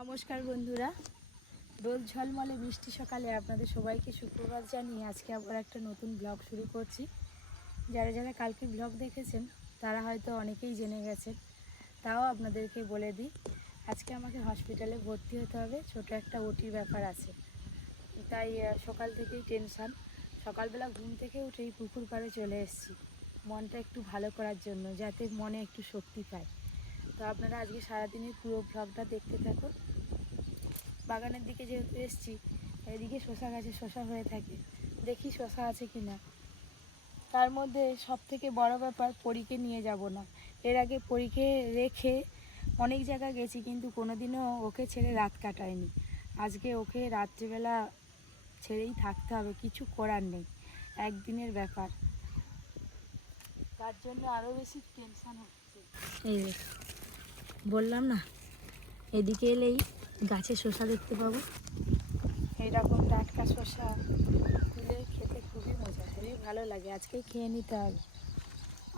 নমস্কার বন্ধুরা। রোদ ঝলমলে বৃষ্টি সকালে আপনাদের সবাইকে সুপ্রভাত জানিয়ে আজকে আবার একটা নতুন ব্লগ শুরু করছি। যারা যারা কালকে ব্লগ দেখেছেন, তারা হয়তো অনেকেই জেনে গেছেন। তাও আপনাদেরকে বলে দিই, আজকে আমাকে হসপিটালে ভর্তি হতে হবে। ছোট একটা ওটির ব্যাপার আছে। তাই সকাল থেকেই টেনশান সকালবেলা ঘুম থেকে উঠেই পুকুর পাড়ে চলে এসেছি। মনটা একটু ভালো করার জন্য, যাতে মনে একটু শক্তি পায়। তো আপনারা আজকে সারাদিনের পুরো ব্লগটা দেখতে থাকুন। বাগানের দিকে যেহেতু এসছি, এদিকে শশা গাছে শশা হয়ে থাকে। দেখি শশা আছে কি না তার মধ্যে সব থেকে বড় ব্যাপার, পরীকে নিয়ে যাব না। এর আগে পরীকে রেখে অনেক জায়গা গেছি, কিন্তু কোনোদিনও ওকে ছেড়ে রাত কাটায়নি। আজকে ওকে রাত্রিবেলা ছেড়েই থাকতে হবে, কিছু করার নেই। একদিনের ব্যাপার। তার জন্য আরও বেশি টেনশন হচ্ছে। এই বললাম না, এদিকে এলেই গাছে শসা দেখতে পাবো। এইরকম টাটকা শসা তুলে খেতে খুবই মজা, খুবই ভালো লাগে। আজকেই খেয়ে নিতে হবে।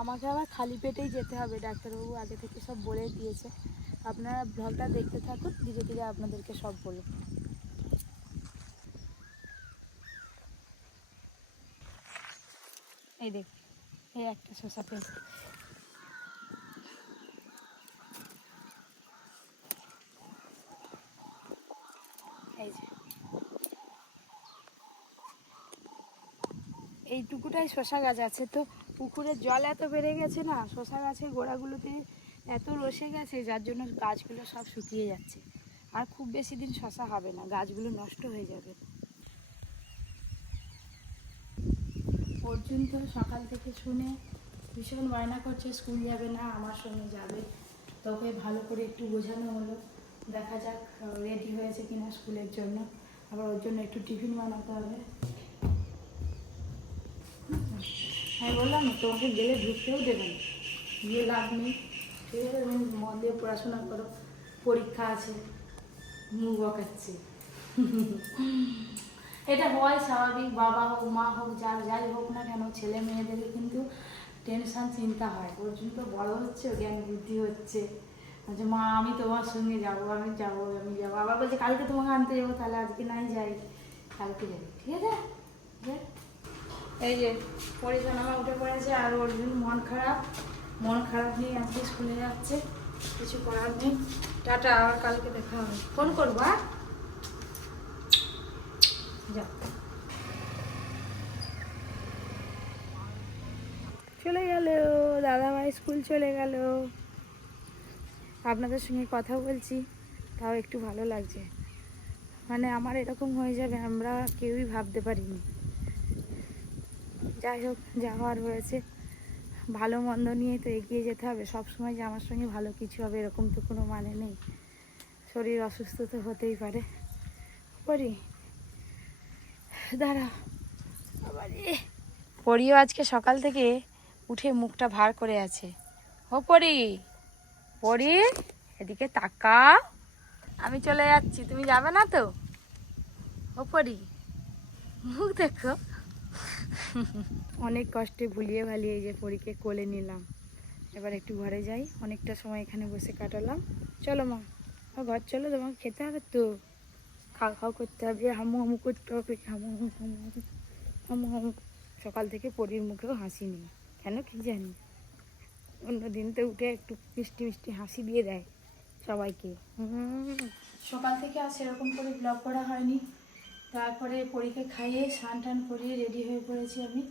আমাকে আবার খালি পেটেই যেতে হবে, ডাক্তারবাবু আগে থেকে সব বলে দিয়েছে। আপনারা ব্লগটা দেখতে থাকুন, ধীরে ধীরে আপনাদেরকে সব বলব। এই দেখ, এই একটা শসা পেয়েছি। এই যে। এইটুকুটাই শশা গাছ আছে তো পুকুরের জল এত বেড়ে গেছে না, শশা গাছের গোড়াগুলোতে এত রসে গেছে যার জন্য গাছগুলো সব শুকিয়ে যাচ্ছে। আর খুব বেশি দিন শশা হবে না, গাছগুলো নষ্ট হয়ে যাবে। অর্জুন তো সকাল থেকে শুনে ভীষণ বায়না করছে, স্কুল যাবে না, আমার সঙ্গে যাবে। তোকে ভালো করে একটু বোঝানো হলো। দেখা যাক রেডি হয়েছে কিনা স্কুলের জন্য। আবার ওর জন্য একটু টিফিন বানাতে হবে। আমি বললাম, তোমাকে গেলে ঢুকতেও দেবে না। গিয়ে লাভ নেই। ঠিক আছে, তুমি মন দিয়ে পড়াশোনা করো। পরীক্ষা আছে। মুখ বকাচ্ছে। এটা হয় স্বাভাবিক, বাবা হোক, মা হোক, যার যাই হোক না কেন, ছেলে মেয়েদেরকে কিন্তু টেনশন চিন্তা হয়। অর্জুন তো বড় হচ্ছে জ্ঞান বুদ্ধি হচ্ছে। বলছে, মা, আমি তোমার সঙ্গে যাব, আমি যাব আমি যাব। আবার বলছে, কালকে তোমাকে আনতে যাব, তাহলে আজকে নাই যাই। কালকে যাবি, ঠিক আছে? এই যে পরীক্ষা নামা উঠে পড়েছে, আর অর্জুন মন খারাপ। মন খারাপ নিয়ে আজকে স্কুলে যাচ্ছে, কিছু করার নেই। টাটা, আবার কালকে দেখা হবে। ফোন করব হ্যাঁ চলে গেল, দাদাভাই স্কুল চলে গেল। আপনাদের সঙ্গে কথা বলছি, তাও একটু ভালো লাগছে। মানে আমার এরকম হয়ে যাবে, আমরা কেউই ভাবতে পারিনি। যাই হোক, যা হওয়ার হয়েছে। ভালো মন্দ নিয়ে তো এগিয়ে যেতে হবে, সব সময় যে আমার সঙ্গে ভালো কিছু হবে এরকম তো কোনো মানে নেই। শরীর অসুস্থ তো হতেই পারে। করি দাঁড়া। পরিও আজকে সকাল থেকে উঠে মুখটা ভার করে আছে। ও পরি পরি এদিকে তাকা। আমি চলে যাচ্ছি, তুমি যাবে না তো? ও পরি মুখ দেখো। অনেক কষ্টে ভুলিয়ে ভালিয়ে যে পরীকে কোলে নিলাম। এবার একটু ঘরে যাই, অনেকটা সময় এখানে বসে কাটালাম। চলো মা ও ঘর চলো, তোমাকে খেতে হবে তো। খাওয়া খাওয়া করতে হবে, হামু হামু করতে হবে হামু হামু হামু হামু হামু। সকাল থেকে পরীর মুখেও হাসি নেই। কেন কি জানি? অন্য দিন তো উঠে একটু মিষ্টি মিষ্টি হাসি দিয়ে দেয় সবাইকে। সকাল থেকে আর সেরকম করে ব্লগ করা হয়নি। তারপরে পরীকে খাইয়ে স্নান টান করিয়ে রেডি হয়ে পড়েছি আমি।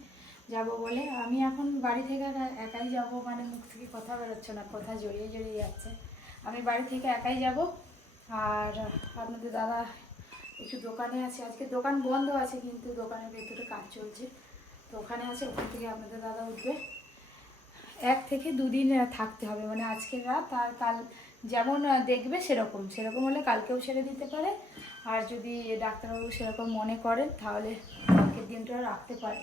যাব বলে। আমি এখন বাড়ি থেকে একা- একাই যাব মানে মুখ থেকে কথা বেরোচ্ছে না, কথা জড়িয়ে জড়িয়ে যাচ্ছে। আমি বাড়ি থেকে একাই যাব। আর আপনাদের দাদা একটু দোকানে আছে। আজকে দোকান বন্ধ আছে, কিন্তু দোকানের ভেতরে কাজ চলছে। তো ওখানে আছে, ওখান থেকে আপনাদের দাদা উঠবে। এক থেকে দুদিন থাকতে হবে। মানে আজকের রাত আর কাল যেমন দেখবে সেরকম। সেরকম হলে কালকেও ছেড়ে দিতে পারে। আর যদি ডাক্তারবাবু সেরকম মনে করেন, তাহলে কালকের দিনটা রাখতে পারে।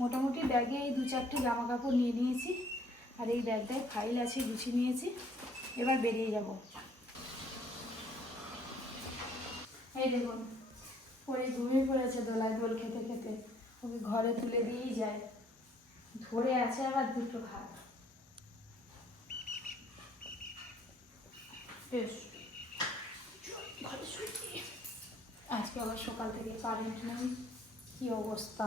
মোটামুটি ব্যাগে এই দু চারটি জামা কাপড় নিয়ে নিয়েছি। আর এই ব্যাগটায় ফাইল আছে, গুছিয়ে নিয়েছি। এবার বেরিয়ে যাব। এই দেখুন পরে ঘুমিয়ে পড়েছে দোলায় দোল খেতে খেতে। ওকে ঘরে তুলে দিয়েই যায়। ধরে আছে আবার দুটো হাত বেশ। আজকে আবার সকাল থেকে কারেন্ট নেই। কি অবস্থা?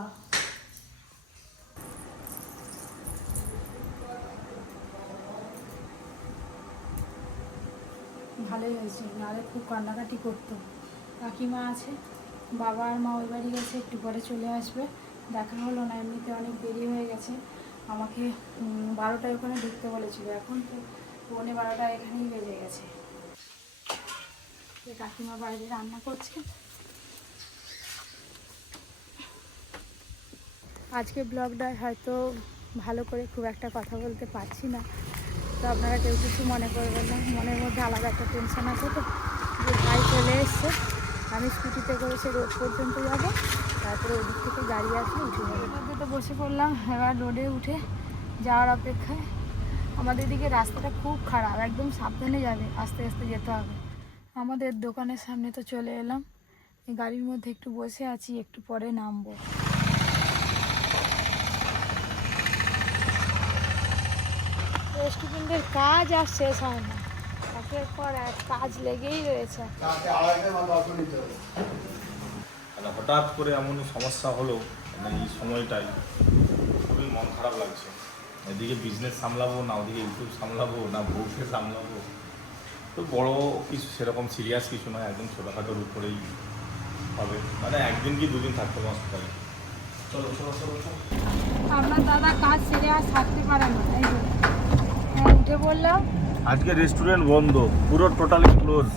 ভালোই হয়েছে। নাহলে খুব কান্নাকাটি করতো। কাকিমা আছে, বাবা আর মা ওই বাড়ি গেছে, একটু পরে চলে আসবে। দেখা হলো না, এমনিতে অনেক দেরি হয়ে গেছে। আমাকে বারোটায় ওখানে ঢুকতে বলেছিল, এখন তো পৌনে বারোটা এখানেই বেজে গেছে। কাকিমা বাইরে রান্না করছে। আজকে ব্লগটা হয়তো ভালো করে খুব একটা কথা বলতে পারছি না। তো আপনারা কেউ কিছু মনে করবেন না, মনের মধ্যে আলাদা একটা টেনশন আছে তো, যে ভাই চলে এসছে। আমি স্কুটিতে করে সে রোড পর্যন্ত যাব। তারপরে ওদিক থেকে গাড়ি আসলে, উঠে তো বসে পড়লাম, এবার রোডে উঠে যাওয়ার অপেক্ষায়। আমাদের দিকে রাস্তাটা খুব খারাপ, একদম সাবধানে যাবে, আস্তে আস্তে যেতে হবে। আমাদের দোকানের সামনে তো চলে এলাম। গাড়ির মধ্যে একটু বসে আছি, একটু পরে নামবো। রেস্টুরেন্টের কাজ আর শেষ হয় না। একের পর এক কাজ লেগেই রয়েছে। হঠাৎ করে এমন সমস্যা হলো মানে এই সময়টাই খুবই মন খারাপ লাগছে। এদিকে বিজনেস সামলাবো না ওদিকে ইউটিউব সামলাবো না বউকে সামলাবো। তো বড় কিছু সেরকম সিরিয়াস কিছু নয় একদম ছোটোখাটোর উপরেই হবে। মানে একদিন কি দুদিন থাকতে হবে হসপিটালে চলো চলো চলো চলো। আপনার দাদা কাজ সেরে আর থাকতে পারে না তাই তো হ্যাঁ উঠে বললাম আজকে রেস্টুরেন্ট বন্ধ, পুরো টোটালি ক্লোজ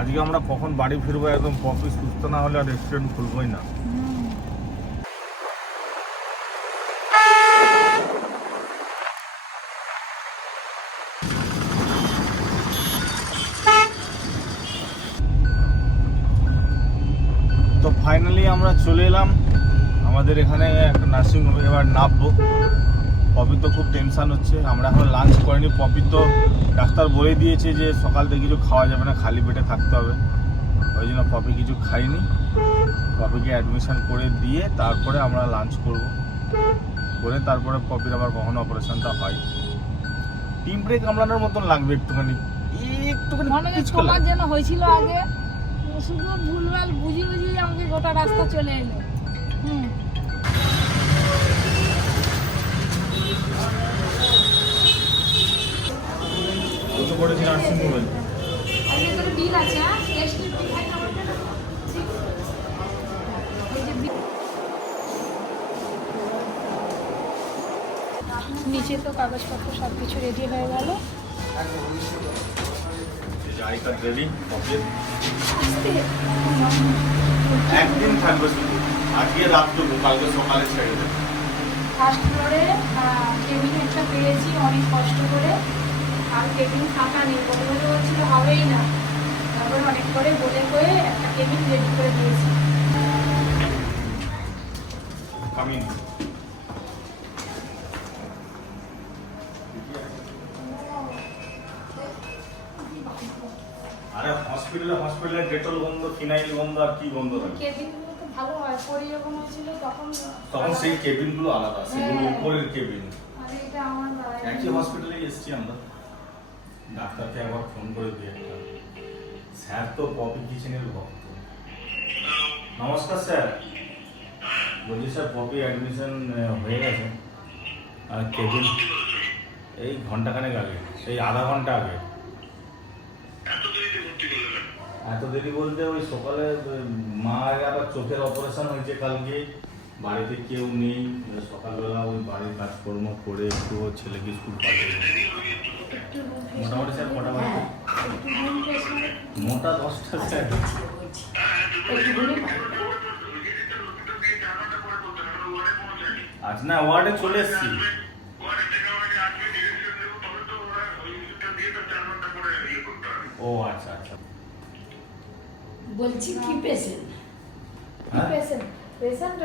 আজকে আমরা কখন বাড়ি ফিরবো একদম পপি সুস্থ না হলে আর রেস্টুরেন্ট খুলবোই না। তো ফাইনালি আমরা চলে এলাম। আমাদের এখানে একটা নার্সিং হোমে এবার নামবো। পপি তো খুব টেনশান হচ্ছে। আমরা এখন লাঞ্চ করিনি। পপি তো ডাক্তার বলে দিয়েছে যে সকাল থেকে কিছু খাওয়া যাবে না খালি পেটে থাকতে হবে। ওই জন্য পপি কিছু খাইনি পপিকে অ্যাডমিশন করে দিয়ে তারপরে আমরা লাঞ্চ করব। করে তারপরে পপির আবার কখনো অপারেশনটা হয়। টিম ব্রেক কামড়ানোর মতন লাগবে একটুখানি। একটুখানি তোমার যেন হয়েছিল আগে। শুধু ভুলভাল বুঝিয়ে বুঝিয়ে আমাকে গোটা রাস্তা চলে এলো। হুম কত পড়েছে নার্সিং হোমে এর করে বিল আছে হ্যাঁ টেস্টের বিল থাকে আমাদের ঠিক এই যে bill- নিচে তো কাগজপত্র সব কিছু রেডি হয়ে গেল। একদিন থাকবে শুধু। আজকে রাত্রবো কালকে সকালে ছেড়ে দেবে। ফার্স্ট ফ্লোরে কেবিন একটা পেয়েছি অনেক কষ্ট করে। আর কেবিন ফাঁকা নেই। বলে বলছিল হবেই না। তারপরে অনেক করে বলে করে একটা কেবিন রেডি করে দিয়েছি। আরে হসপিটালে হসপিটালে ডেটল বন্ধ ফিনাইল বন্ধ আর কি বন্ধ ভালো হয় পরে হয়েছিল তখন তখন সেই কেবিনগুলো আলাদা সেগুলো হ্যাঁ। উপরের কেবিন। একই হসপিটালে এসছি আমরা। ডাক্তারকে একবার ফোন করে দিয়ে একটা। স্যার তো পপি কিচেনের ভক্ত। নমস্কার স্যার। বলছি স্যার, পপি অ্যাডমিশন হয়ে গেছে। আর কেবিন, এই ঘন্টাখানেক আগে সেই আধা ঘণ্টা আগে। এত দেরি বলতে ওই সকালে মা আবার চোখের অপারেশন হয়েছে কালকে। বাড়িতে কেউ নেই। সকালবেলা ওই বাড়ির কাজকর্ম করে একটু ছেলেকে স্কুল পাঠিয়ে দিই। একটু মোটামুটি স্যার কটা বাজে একটু মোটা দশটা স্যার। একটু room এ- আচ্ছা না ওয়ার্ডে চলে এসেছি। ও আচ্ছা আচ্ছা। বলছি কি পেশেন্ট হ্যাঁ? পেশেন্ট পেশেন্ট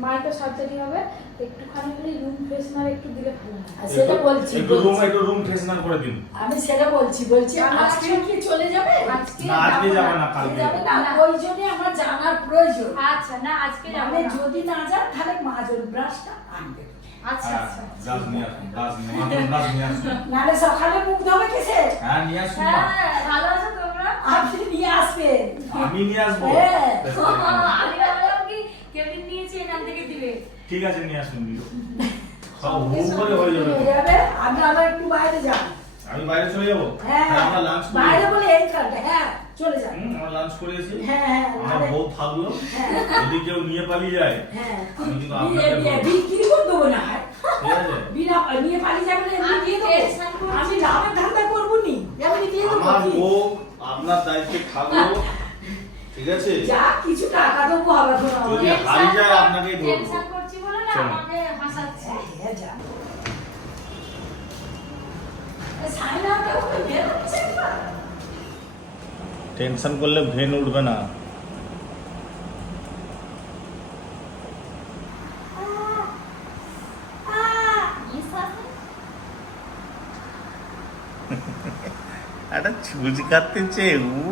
মাইক্রো সার্জারি হবে একটুখানি খালি রুম ফ্রেশনার একটু দিলে ভালো হয়। সেটা বলছি একটু রুম একটু রুম ফ্রেশনার করে দিন। আমি সেটা বলছি বলছি আজকে আজকে- কি চলে যাবে? আজকে না আজকে যাব না। কালকে যাবে। না। ওই জন্য আমার জানার প্রয়োজন। আচ্ছা না আজকে যাব মানে যদি না যান তাহলে মাজন ব্রাশটা আনবে। আচ্ছা হ্যাঁ আচ্ছা। ব্রাশ নিয়ে আসুন ব্রাশ নিয়ে ব্রাশ নিয়ে আসুন। নাহলে সকালে মুখ ধোবে কিসে? হ্যাঁ নিয়ে আসুন হ্যাঁ ভালো আছো তোমরা? আপনি নিয়ে আসবেন। আমি নিয়ে আসব। হ্যাঁ। আমি ভাবলাম কি কেবিন নিয়েছে এখান থেকে দিবে ঠিক আছে নিয়ে আসুন দিও করে হয়ে যাবে। যাবে। আমি আবার একটু বাইরে যাব। আমি বাইরে চলে যাব? হ্যাঁ। আমরা লাঞ্চ করে। বাইরে বলে এই কারণে হ্যাঁ চলে হুম, আমরা লাঞ্চ করে এসেছি হ্যাঁ হ্যাঁ আমার নাহলে- বউ থাকল। হ্যাঁ। যদি কেউ নিয়ে পালিয়ে যায় হ্যাঁ। আমি কিন্তু আপনাকে বিয়ে- বলব। বিক্রি করে দেবো না হয় ঠিক আছে বিনা নিয়ে পালিয়ে যাবে না, এমনি আমি দিয়ে দেবো। টেনশন করছি। আমি লাভের ধান্দা করব নি এমনি দিয়ে দেবো আমার কি? বউ আপনার দায়িত্বে থাকল ঠিক আছে? যা কিছু টাকা দেবো হবে তো। যদি হারিয়ে যায় আপনাকেই ধরবো। টেনশন করছি বলে না আমাকে হাসাচ্ছে। হ্যাঁ, যা। বেরোচ্ছে না। টেনশন করলে ভেন উঠবে না। একটা ছুঁচ কাটতেছে উ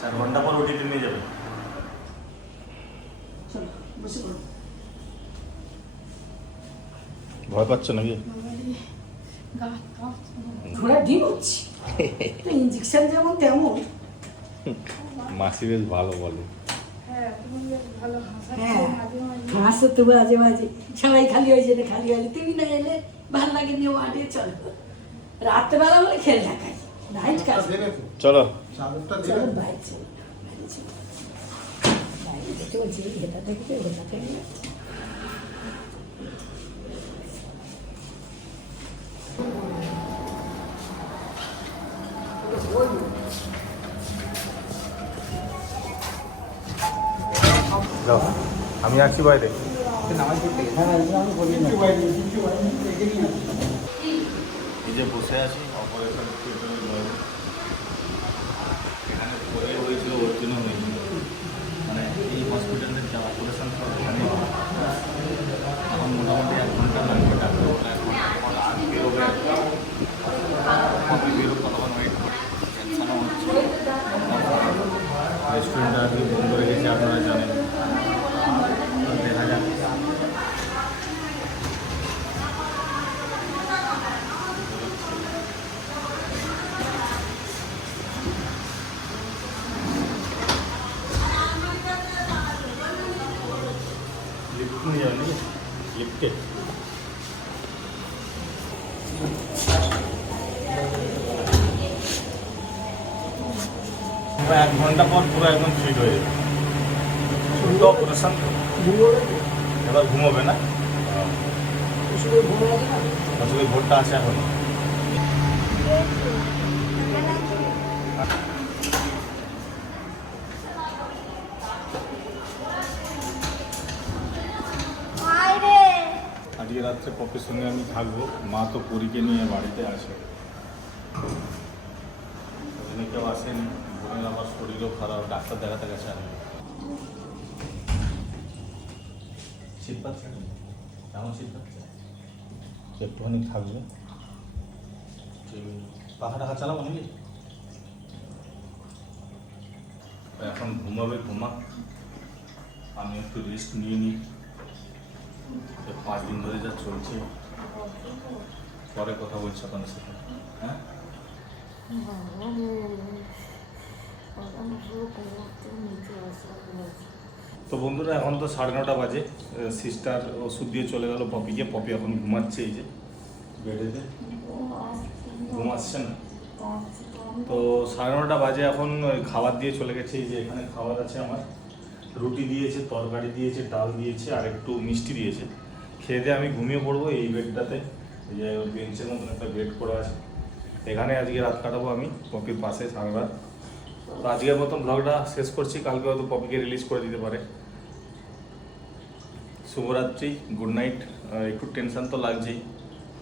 চার ঘণ্টা পর ওটিতে নিয়ে যাবে। চলো, বসে ভয় পাচ্ছ নাকি? ঘোড়া ডিম হচ্ছে। ইঞ্জেকশন যেমন তেমন। মাসি বেশ ভালো বলে। হ্যাঁ হাসো তো বাজে বাজে সবাই খালি হয়েছে রে খালি হয়েছে তুমি না এলে ভালো লাগে নিয়ে মাঠে চলো। রাত্রেবেলা বলে খেলে কাজ চলো। আমি আছি বাইরে। এই যে বসে আছি অপারেশন থিয়েটারে নয় এখানে পরে হয়েছিল ওর জন্য হয়েছিল মানে এই হসপিটালের যা অপারেশন সব এখানে হয়। এখন মোটামুটি এক ঘণ্টা লাগবে ডাক্তার বলে এক ঘণ্টা পর আর বেরোবে কবে বেরো কতক্ষণ ওয়েট করি টেনশনও হচ্ছে রেস্টুরেন্টটা আজকে বন্ধ রেখেছে আপনারা জানেন তো দেখা যাক লিফট নিয়ে যাবেন নাকি লিফটে এক ঘণ্টা পর পুরো একদম ফিট হয়ে যাবে শুদ্ধ অপারেশন এবার ঘুমোবে না? আসলে ভোটটা আছে এখন। আজকে রাত্রে পপের সঙ্গে আমি থাকব। মা তো পুরীকে নিয়ে বাড়িতে আসে। কেউ আসেনি। বোনের আমার শরীরও খারাপ ডাক্তার দেখাতে গেছে আমি শীত পাচ্ছে? কেমন শীত পাচ্ছে? একটুখানি থাকবে। পাখা টাখা চালাবো নাকি? এখন ঘুমাবে ঘুমা আমি একটু রেস্ট নিয়ে নিই। পাঁচ দিন ধরে যা চলছে। পরে কথা বলছি আপনাদের সাথে। হ্যাঁ? তো বন্ধুরা এখন তো সাড়ে নটা বাজে। সিস্টার ওষুধ দিয়ে চলে গেল পপিকে। পপি এখন ঘুমাচ্ছে এই যে। বেডেতে? ঘুম আসছে না? তো সাড়ে নটা বাজে এখন খাবার দিয়ে চলে গেছে। এই যে এখানে খাবার আছে আমার। রুটি দিয়েছে তরকারি দিয়েছে ডাল দিয়েছে আর একটু মিষ্টি দিয়েছে। খেয়ে দিয়ে আমি ঘুমিয়ে পড়ব এই বেডটাতে। এই যে বেঞ্চের মতন একটা বেড করা আছে। এখানে আজকে রাত কাটাবো আমি পপির পাশে সারা রাত তো আজকের মতন ব্লগটা শেষ করছি। কালকে হয়তো পপিকে রিলিজ করে দিতে পারে। শুভরাত্রি গুড নাইট একটু টেনশান তো লাগছেই।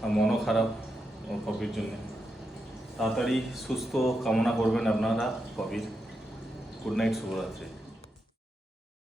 আর মনও খারাপ পপির জন্য। তাড়াতাড়ি সুস্থ কামনা করবেন আপনারা পপির গুড নাইট শুভরাত্রি।